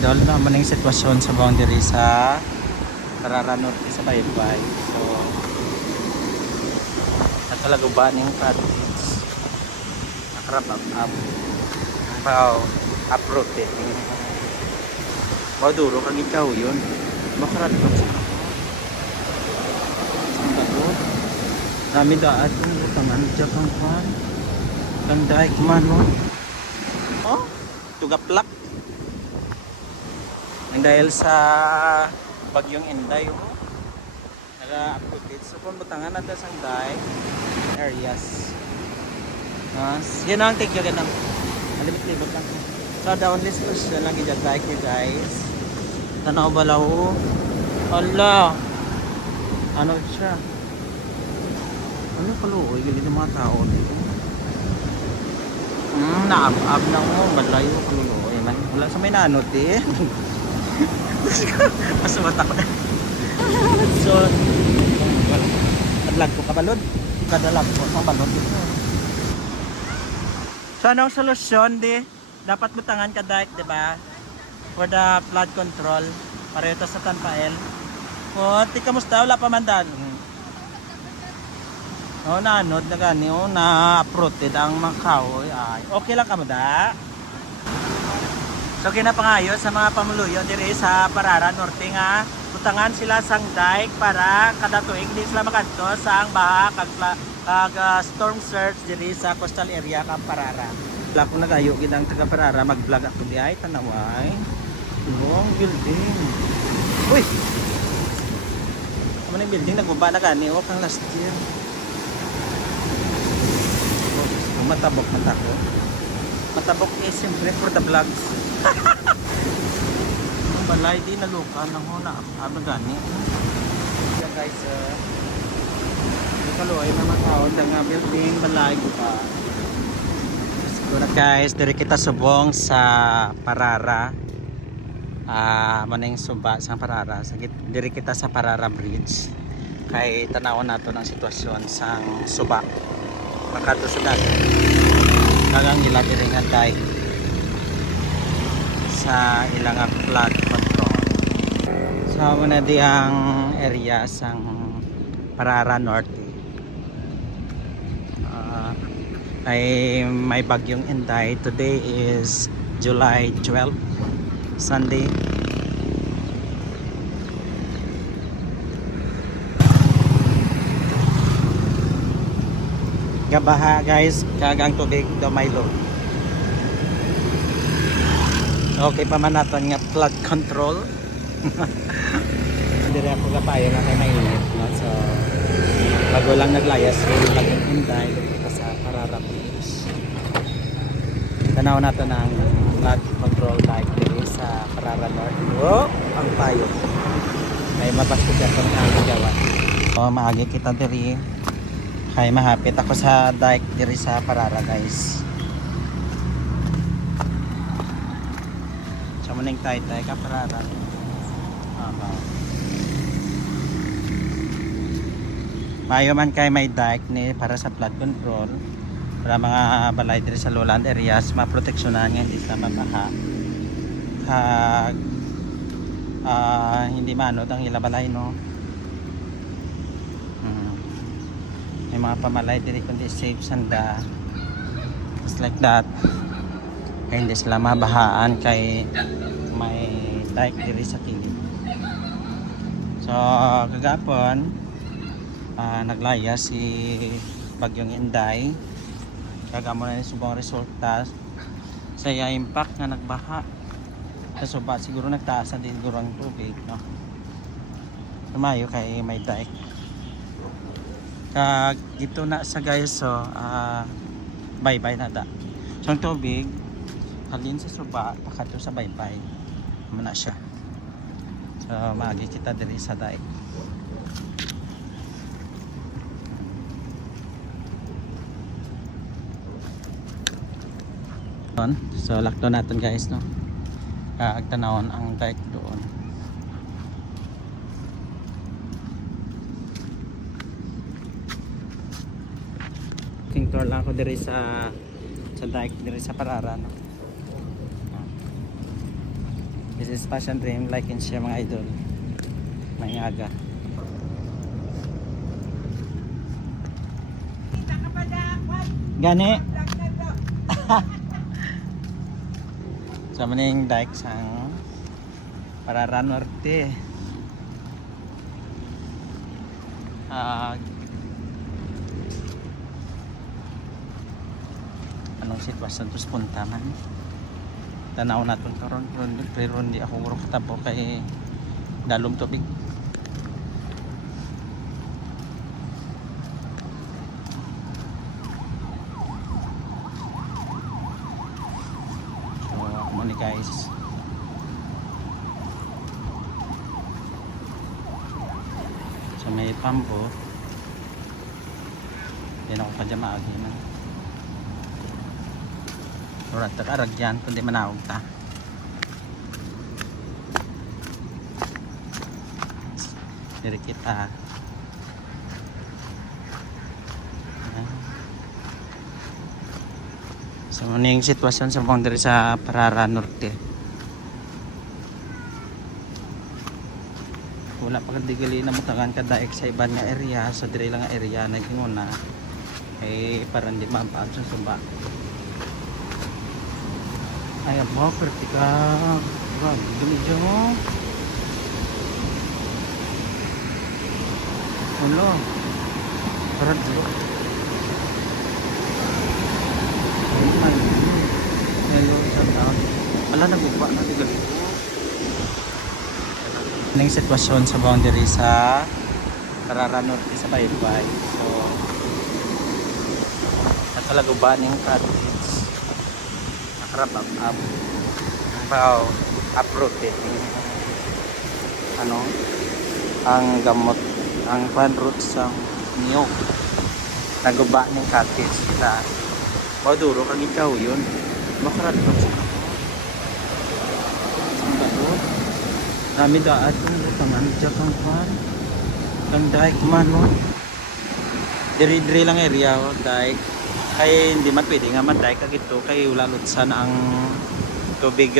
Dahil naman yung sitwasyon sa boundary sa Pararanot sa Baybay. So, natalaguban yung cottage. Nakarabag up. Pao, uproot eh. Maduro kang ikaw yun. Makarat ka sa ako. Ang dagot. Dami daad yung utangan. Diyan kang pan. Kang daig man mo. Oh, tugaplak. Ang dahil sa bagyong Inday oh. Nag-update. So kung butangan natin sa Inday areas. Yan ang take yun ang malibit-libot lang. So the only solution lang i-jadbike you guys. Tanaw ba lao? Ala! Ano siya? Ano paluoy? Gali ng mga tao dito. Naab-ab na mo. Malayo paluoy. Wala sa may nanot eh. Masumat ako na. So, kadlag ko kabalod. Kadalag ko kabalod dito. So, anong solusyon di? Dapat butangan ka dike, di ba? For the flood control. Pareho to sa Tanpael. O, ti kamusta? Wala pa man dan. O, naanod na gani. O, na-uprooted ang mga kahoy. Ay, okay lang ka mo da? So kinapangayo sa mga pamuluyo diri sa Parara Norte nga butangan sila sang dike para kada tuig di sila makadto sa ang baha kag storm surge diri sa coastal area kang Parara. Wala ko nagayo gid ang taga Parara mag-vlog ako di ay tanaway. Long building. Uy. Ano yung building nagbaba na gani o kang last year. Matabok mata ko. Matabok eh siyempre for the vlogs. Ang balay di nalukan ng huna ano gani yan guys kaluoy na mga tao nga building balay ko pa siguro guys diri kita subong sa Parara maning suba sa Parara diri kita sa Parara Bridge kay tanawon nato ng sitwasyon sang suba makatusudan kagang ila diri nga day sa ilang flood control. So muna di ang area sang Parara Norte. Ay may bagyong Inday. Today is July 12, Sunday. Gabaha guys, kagang tubig Domaylo. Okay pa man natin nga flood control. Hindi rin ako kapayo na kay mainit. No? So, bago lang naglayas, laging Inday dito sa Parara Bridge. Tanaw natin ang flood control dike dito sa Parara North. Oh, ang payo. May mabastos yan kung nakagawa. So, maagi kita diri. Kaya mahapit ako sa dike diri sa Parara guys. Muning tay ka Parara. Mayo man kay may dike ni para sa flood control para mga balay diri sa lowland areas maproteksyonan nga hindi sila mabaha. Hindi manod ang ila balay no. May mga pamalay diri kundi safe sanda. Just like that. Kaya hindi sila mabahaan kay may dike diri sa kilid. So kagapon naglaya si bagyong Inday. Kagamo na ni subong resulta sa impact nga nagbaha. Sa suba siguro nagtaas din siguro ang tubig no. Tumayo kay may dike. Kag ito na sa guys so bye-bye na da. So ang tubig halin sa suba pakato sa baybay muna siya. So maagi kita diri sa dike. So lakto natin guys no. Kaagtanawon ang dike doon. King tour lang ako diri sa dike diri sa Parara no. This is Passion Dream. Like and share mga idol. Maingaga. Gani. Sa maning dike sang Pararan Norte. Anong sitwasyon tos punta man? Tanaw naton karon pero hindi ako urok tabo kay dalom tubig. So mo ni guys. So may pampo. Yan ako pa dyan maagi man. Urat tak aragyan kundi manawag ta. Dari kita. So ning sitwasyon sa boundary sa Pararan Norte. Wala pa kadigili na mutagan kadaik sa iban nga area, so dire lang nga area naginguna ay para hindi mapaad sa sumba. Ayan mo, pertika. Grabe, dumi dyan mo. Ano? Parang dito. Hello, shout out. Wala, nagugba na, tigal ito. Anong sitwasyon sa boundary sa Pararan Norte sa Baybay. So, natalaguba ng cottage. Nakarap up wow, uprooted ano ang gamot ang pan roots sa niyog naguba ng cottage sila o duro kang ikaw yun makarat roots ang gamot dami daat yung butangan dyan kang pan kang daik man mo diri-diri lang area o daik kay hindi man pwede nga man-dike kag ito kay wala lutsan ang tubig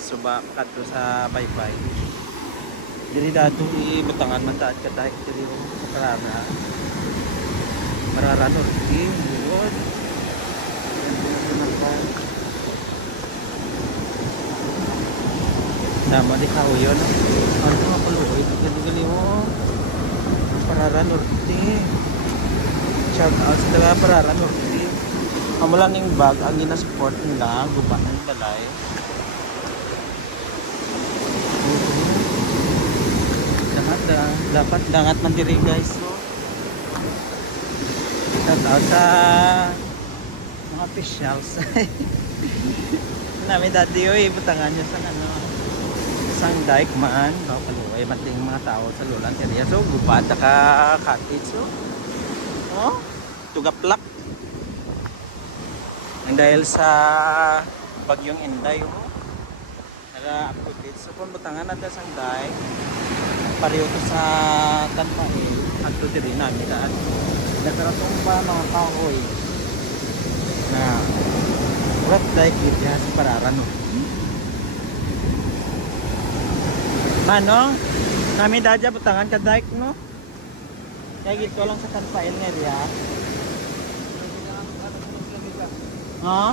suba kadto sa Baybay. Diri dato ibutangan man taad ka dike diri sa Pararan Norte. Good. Damo di ka uyon. Ano nga paluoy gali mo. Pararan Norte. Shout out sa taga Pararan Norte. Amula ning bag ang gina-support nila guba ng balay. Dapat dangat man diri guys. So shout out sa mga officials. Nami dati oy butangan niya sa ano sang dike man bawo kaluoy banting mga tao sa lulan area. So guba ta ka cottage so. Oh, tugaplak. Ang dahil sa bagyong Inday oh. Nag-update. So kung butangan natin sang day, pareho to sa Tanpail, at to diri namin daan. Nagkaratong pa mga kahoy na urat dike dito sa Pararan no. Manong, namin dadya butangan ka dike no. Kaya gito lang sa Tanpail nga area. Ha?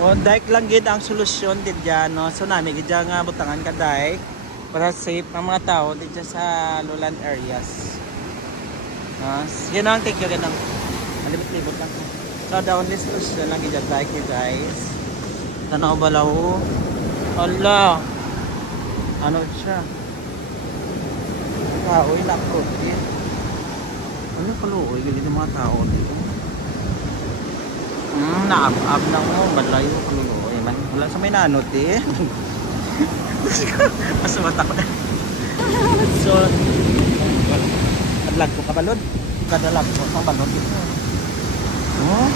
O dike lang gid ang solusyon din dyan no. So namin gid nga butangan ka dike para safe ang mga tao dito sa lowland areas. Yun ang take yun ang alibot-libot lang. So the only solution lang gid dike guys. Tanaw balaw. Allah. Ano siya? Kaoy na protein. Ano paluoy gali ng mga tao dito? Naab-ab na mo, malayo paluoy man. Wala sa may nanot eh. Masumat ako na. So, adlag ko kabalod. Kadalag ko kabalod dito. Oh?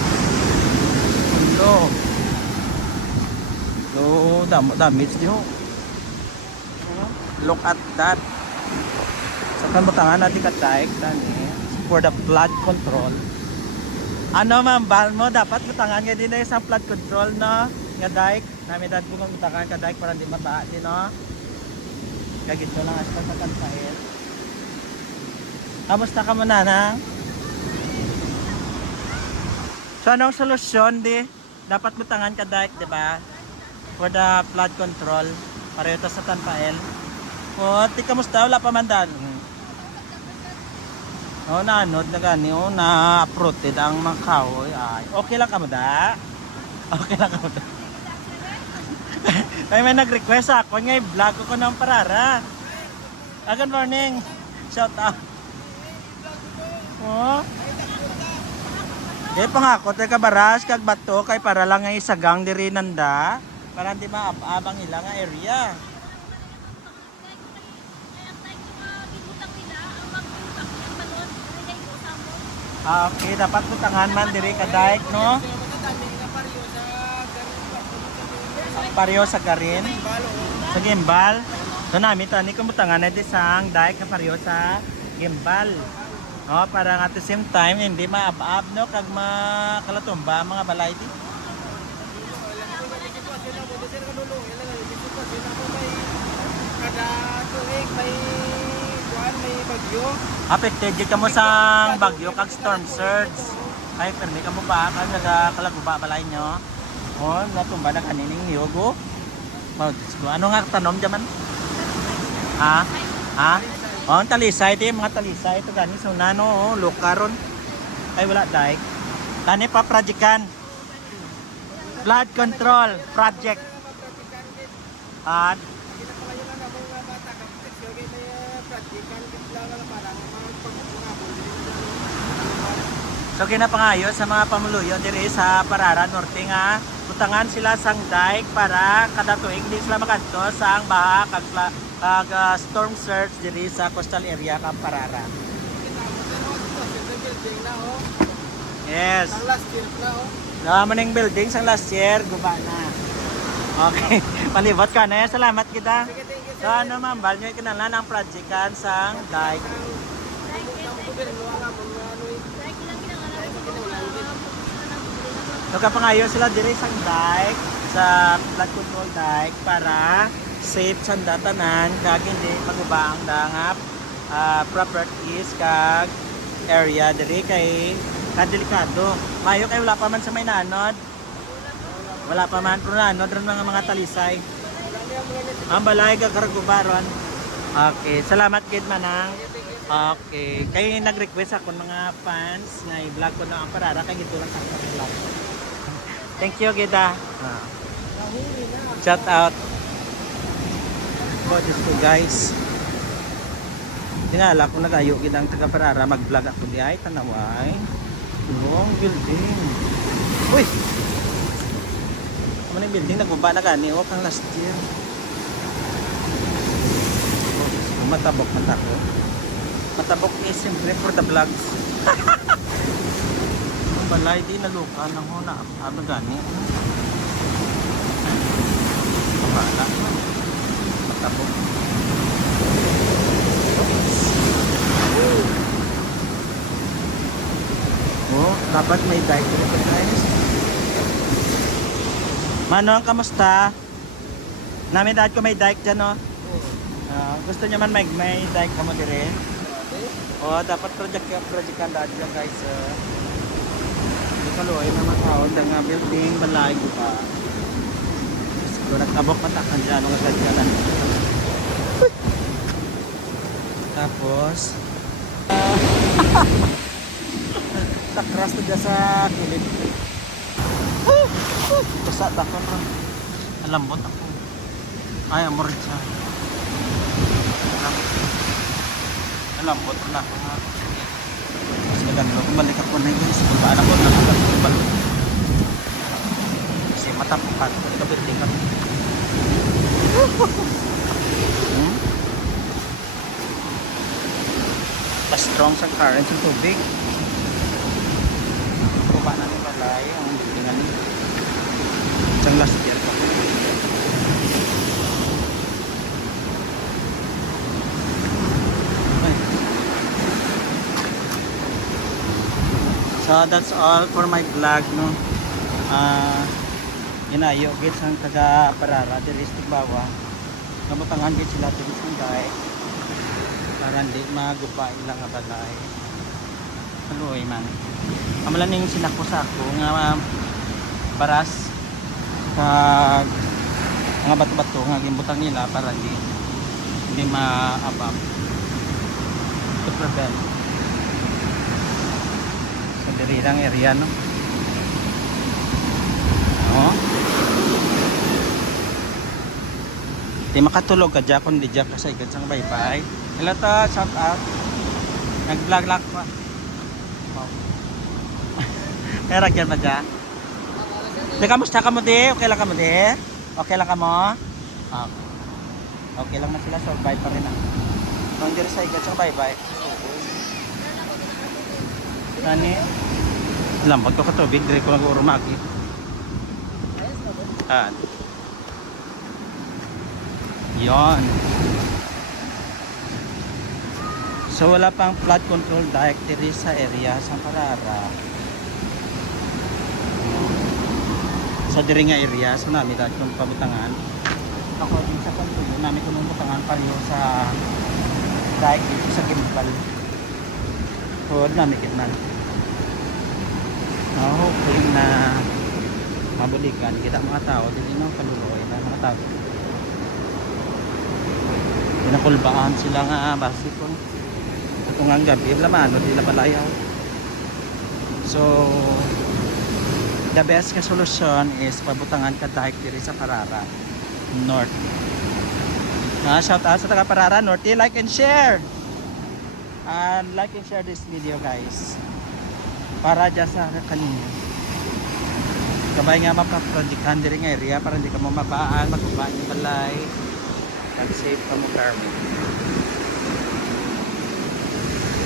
Hello. So, damage nyo. Look at that. Sa pambutangan natin kataik tani for the flood control. Ano ma'am, bal mo dapat butangan nga din sa flood control no? Nga dike. Namidad ko magutakan ka dahil para di mabaa din, no? Kagito lang hasta sa Tanpael. Kamusta ka muna, nang? So, anong solusyon, di? Dapat butangan ka dahil, di ba? For the flood control. Pareho to sa Tanpael. O, di kamusta? Wala pa mandan. O, naanod na gani. O, na-uprooted ang mga kahoy. Ay, okay lang ka mo da? Okay lang ka mo da? Ay, may nag-request ako nga i-vlog ko ng Parara. Good morning. Shout out. Oh. Eh pangako tay ka baras kag bato kay para lang nga isagang diri nanda para di maabang ila nga area. Okay, dapat butangan man diri ka daik, no? Pareho sa garin. Sa gimbal. So namin to ani kumutangan na di sang daik ka pareho sa gimbal. No, para at the same time hindi maab-ab no kag makalatumba mga balay di. Kada tuig may kuan may bagyo. Affected jud kamo sang bagyo kag storm surge. Ay permi kamo ba kan nagakalaguba balay nyo? Oh, natumba na kanining yogo. Ano nga tanom diyan? Ha? Ha? Oh, ang talisay ito mga talisay ito gani so nano oh, lukaron ay wala dahil tani pa projectan flood control project at so kinapangayo sa mga pamuluyo diri sa Parara Norte nga butangan sila sang dike para kada tuig di sila makanto sa ang baha kag storm surge diri sa coastal area kang Parara. Yes. Sang last year na oh. Maning building sang last year guba na. Okay. Palibot ka na. Salamat kita. So ano ma'am, bal nyo ikinalan ang projectan sang dike. So kapangayon sila diri sang dike sa flood control dike para safe sa datanan kag hindi maguba ang dangap properties kag area diri kay kadelikado. Mayo kay wala pa man sa may nanod. Wala pa man pero nanod ron mga talisay. Ang balay kag karagubaron. Okay, salamat gid manang. Okay, kay nag-request ako mga fans nga i-vlog ko na ang Parara kay gito lang ang vlog. Thank you gida. Shout out. Oh, Diyos ko guys. Tinala ko nagayo ginang taga Parara mag-vlog ako di ay tanaway. Long building. Uy. Ano yung building naguba na gani o kang last year. Oh, matabok man tako. Matabok is siyempre for the vlogs. Ang balay di naluka na ho na ano gani. Wala. Matabok. Oh, dapat may dike dito guys. Manong, kamusta? Namin dahil ko may dike dyan, no? Gusto nyo man may dike ka mo dire? Oh, dapat project kan dahil dyan guys. Kaluoy na makaon nga building balay ko pa. So, nagtabok matakan dyan ang agad dyan. Tapos takras na dyan sa kilid. Basa takon ron. Alambot ako. Ay, amor siya. Alambot ron ako nga. Mas maganda ko balik ako na guys. Kulbaan ako na ako. Kasi matapukan. Balik ka building kami. Strong sa current sa tubig. Kuba na ni balay ang buildingan ni. Isang last year pa. So that's all for my vlog, no. Ginayo git sang taga Parara diri sa Bawa. Kamutangan git sila diri sa day. Para hindi magupa ilang nga balay. Haluoy man. Amalan ning sinako sa ako nga baras kag mga bato-bato nga gimbutang nila para hindi maabab. To prevent. Sa diri lang area no. Di makatulog ka dyan kung di dyan ka sa ikot sang bye-bye. Hello to, shout out. Nag-vlog lang pa. Oh. Meron dyan ba dyan? Di, kamusta ka mo di? Okay lang ka mo di? Okay lang ka mo? Okay. Okay lang na sila, survive pa rin ah. Kung dyan sa ikot sang bye-bye. Nani? Lambot ko katubig, diri ko nag-urumagi. Yon. So wala pang flood control directory sa area sa Parara. Sa diri nga area sa namin dahil kung pabutangan. Ako din sa pagtulo namin kung pabutangan pareho sa dahil dito sa Kimpal. Huwag namin kitnan. Hoping na mabulikan kita mga tao din ng kaluloy na mga tao. Pinakulbaan sila nga basi ko. Ito nga gabi, lamano, di labalayaw. So, the best ka solution is pabutangan ka dahil diri sa Parara North. Shout out sa taga Parara North, like and share. And like and share this video guys. Para dyan sa kanina. Kabay nga mapaprojectan diri nga area para hindi ka mo mabaan, magubaan yung balay. Safe ka mo Carmen.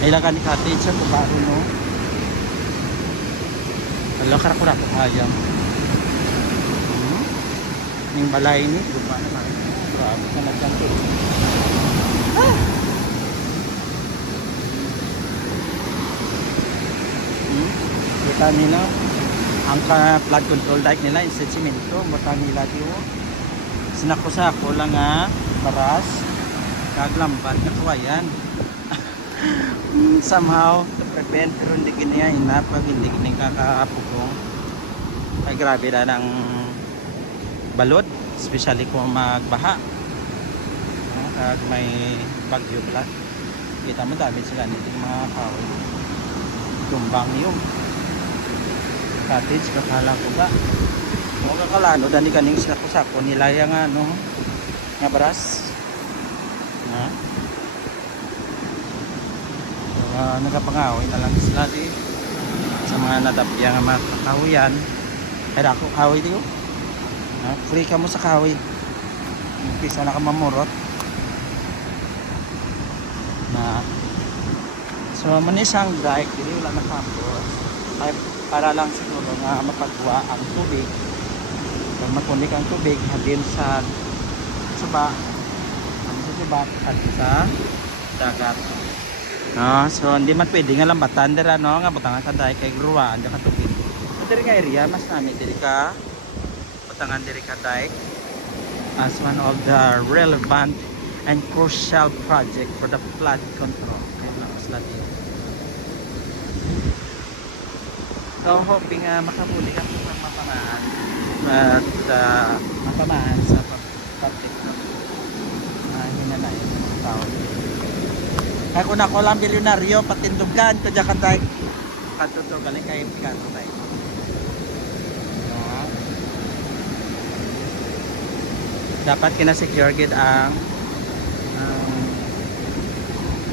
Nailagan ni cottage sa kubaro no. Wala karakura ko kaya. Ning balay ni guba na man. Grabe na nagkanto. Kita nila ang flood control dike nila instead simento, bata nila diyo. Sinako-sako lang nga paras kaglambat na kawayan. Somehow to prevent pero hindi kiniya inapag hindi kini kakapugong ay grabe na ng balod especially kung magbaha kag may bagyo pala kita mo dami sila nito mga kahoy tumbang yung cottage kakala ko ba o kakalano dani kaning sako-sako nila yung ano nga baras ha nagapangaway na lang sila di sa mga nadapya nga mga kahoyan kaya ako kahoy di ko free ka mo sa kahoy umpisa na ka mamurot na so manisang dike di wala na kapos ay para lang siguro nga mapagwa ang tubig pag makunik ang tubig halin sa suba at sa dagat. So hindi man pwede nga lambatan dira no nga butangan ka dai kay gruwaan ka tubig. So diri nga area mas nami diri ka butangan diri ka dai as one of the relevant and crucial project for the flood control. So hoping makabuli ka sa mapamaan at mapamaan sa public hinanayon ng mga tao. Ako na ko lang bilyonaryo patindugan ko dyan katay katutog galing kayo katay dapat kinasecure gid ang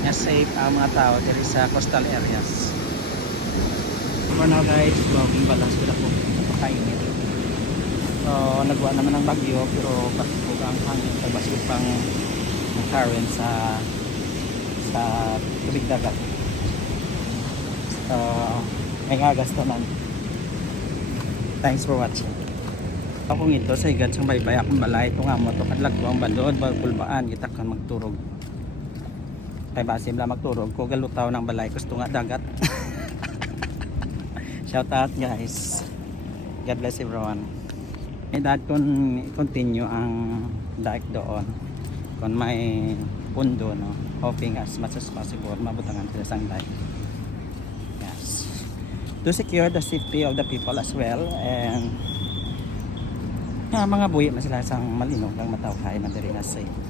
nga safe ang mga tao diri sa coastal areas. For now guys, vlogging balas ko na po pakainit. So nagwa naman ng bagyo pero bakit ang hangin kay basig pang current sa tubig dagat. So may ngagas naman. Thanks for watching. Ako ngito sa igad sang baybay akong balay ito nga mo to kadlag ko ang bandod bagkulbaan kita kan magturog. Kay basim la magturog ko galutaw ng balay gusto nga dagat. Shout out guys. God bless everyone. Dad kung continue ang dike doon kung may pundo, no, hoping as much as possible mabutangan sila sang dike. Yes, to secure the safety of the people as well, and mga buhi man sila sang malinog lang matawhay man diri na safe.